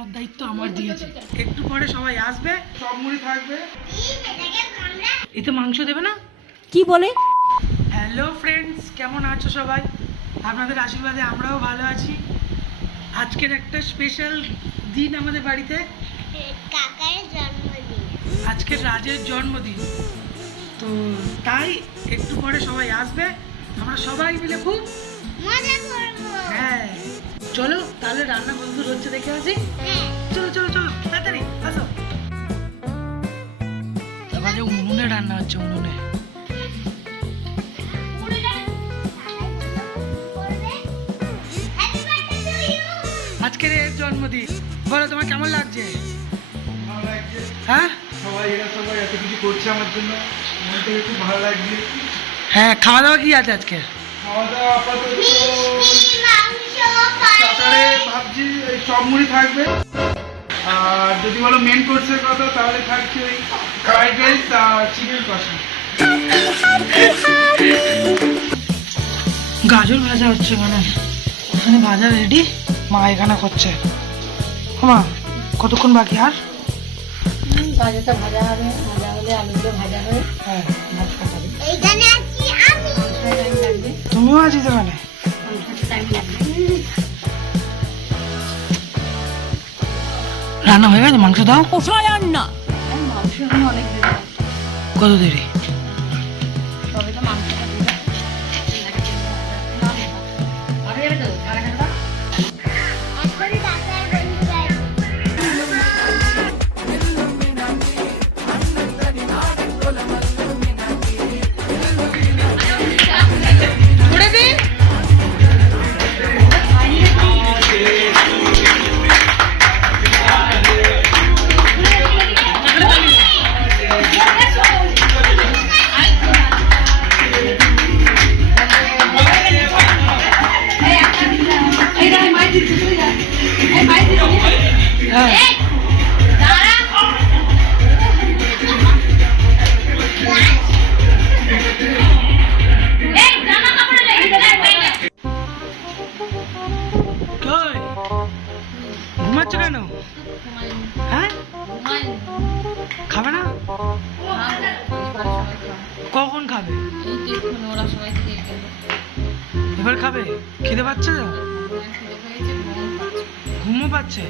সামলানোর দায়িত্ব আমার দিয়েছে। একটু পরে সবাই আসবে, সব মুড়ি থাকবে। এতে মাংস দেবে না কি বলে? হ্যালো ফ্রেন্ডস, কেমন আছো সবাই? আপনাদের আশীর্বাদে আমরাও ভালো আছি। আজকের একটা স্পেশাল দিন আমাদের বাড়িতে, কাকার জন্মদিন। আজকের রাজের জন্মদিন। তো তাই একটু পরে সবাই আসবে, আমরা সবাই মিলে খুব মজা করব। হ্যাঁ চলো তাহলে রান্না কতদূর হচ্ছে দেখে আসি। হ্যাঁ, চলো চলো চলো তাড়াতাড়ি আসো। তারপরে যে উনুনে রান্না হচ্ছে, উনুনে। আজকের এর জন্মদিন, বলো তোমার কেমন লাগছে? ভালো লাগছে। হ্যাঁ সবাই এত কিছু করছে আমার জন্য, মন থেকে খুব ভালো লাগছে। হ্যাঁ, খাওয়া দাওয়া কি আছে আজকে? খাওয়া দাওয়া আপাতত মিষ্টি, মাংস, স্টার্টারে ভাবছি এই সব মুড়ি থাকবে, আর যদি বলো মেন কোর্সের কথা তাহলে থাকছে ওই ফ্রাইড রাইস আর চিকেন কষা। গাজর ভাজা হচ্ছে, মানে ওখানে ভাজা রেডি, মা এখানে করছে। মা কতক্ষণ বাকি আর? গাজরটা ভাজা হবে, ভাজা হলে আলুগুলো ভাজা হয়ে হ্যাঁ, ভাত খাবে। এইখানে আছি আমি। টাইম লাগবে, তুমিও আছিস এখানে? টাইম লাগবে। রান্না হয়ে গেছে? মাংস দাও। কোথায় রান্না? মাংস এখন অনেক দেরি, কত দেরি? তবে তো মাংসটা দিবে। আরে যাবে তো সাড়ে এগারোটা। এখন কাকার বন্ধুরা হ্যাঁ কই ঘুমাচ্ছ কেন? হ্যাঁ খাবে না? কখন খাবে? এবার খাবে? খিদে পাচ্ছে তো? ঘুমও পাচ্ছে?